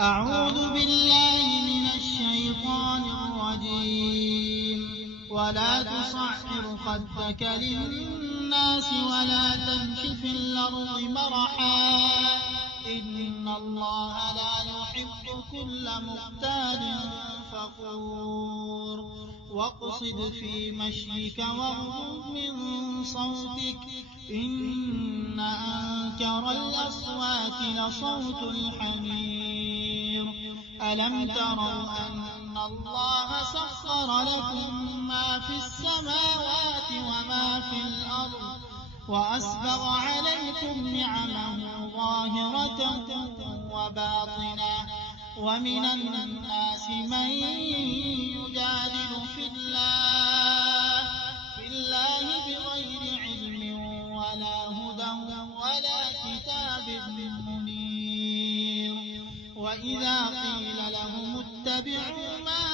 أعوذ بالله من الشيطان الرجيم. ولا تصعر خدك للناس ولا تمش في الأرض مرحا إن الله لا يحب كل مختال فخور واقصد في مشيك واغضض من صوتك إن أنكر الأصوات لصوت الحمير ألم تروا أن الله سخر لكم ما في السماوات وما في الأرض وأسبغ عليكم نعمه ظاهرة وباطنة ومن الناس من يجادل في الله بغير علم ولا هدى ولا كتاب منير وإذا قيل لهم اتبعوا ما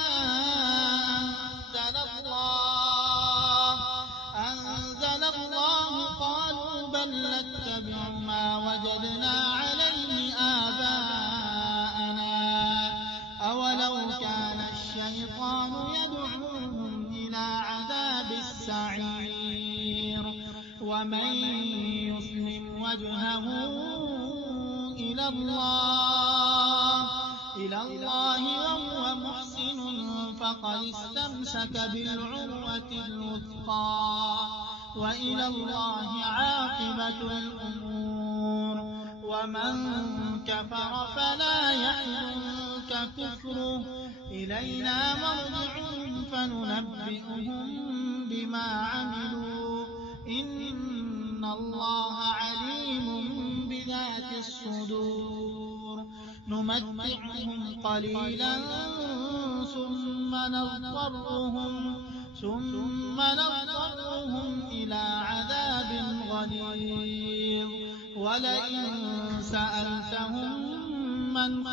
أنزل الله قالوا بل نتبع ما وجدنا عليه آباءنا أولو كان الشيطان يدعوهم إلى عذاب السعير ومن يسلم وجهه إلى الله وهو محسن فقد استمسك بالعروة الوثقى وإلى الله عاقبة الأمور ومن كفر فلا يحزنك كفره إلينا مرجعهم فننبئهم بما عملوا إن الله عليم بذات الصدور نمتعهم قليلا ثم نضطرهم إلى عذاب غليظ ولئن سألتهم من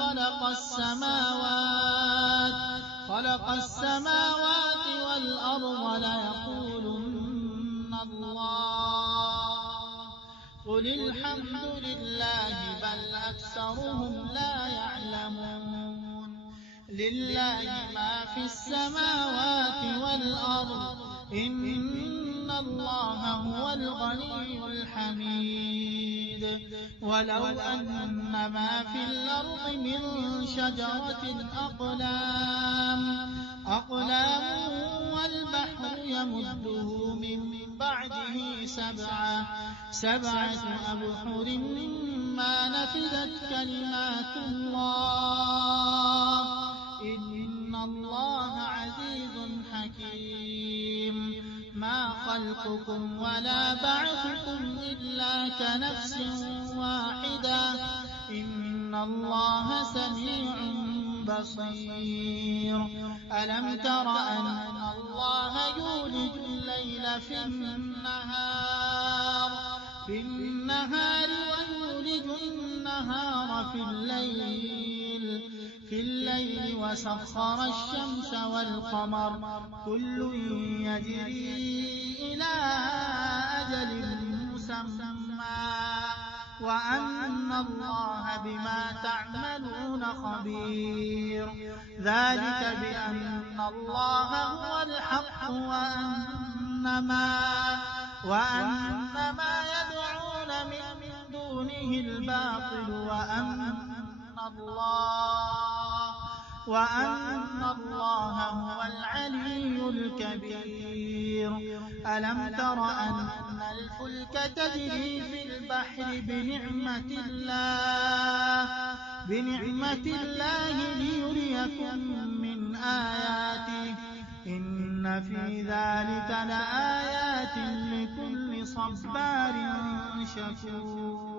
خلق السماوات والأرض ليقولن الله قل الحمد لله بل أكثرهم لا يعلمون لله ما في السماوات والأرض إن الله هو الغني الحميد ولو أن ما في الأرض من شجرة أقلام والبحر يمده من بعده سبعة أبحر ما نفدت كلمات الله إن الله عزيز حكيم ما خلقكم ولا بعثكم إلا كنفس واحدة إن الله سميع بصير ألم تر أن الله يولج الليل في النهار ويولج النهار في الليل وسخر الشمس والقمر كل يجري إلى أجل مسمى وأن الله بما تعملون خبير ذلك بأن الله هو الحق وأن ما يدعون من دونه الباطل وأن الله هو العلي الكبير ألم تر أن الفلك تجري في البحر بنعمة الله ليريكم من آياته إن في ذلك لآيات لكل صبار شكور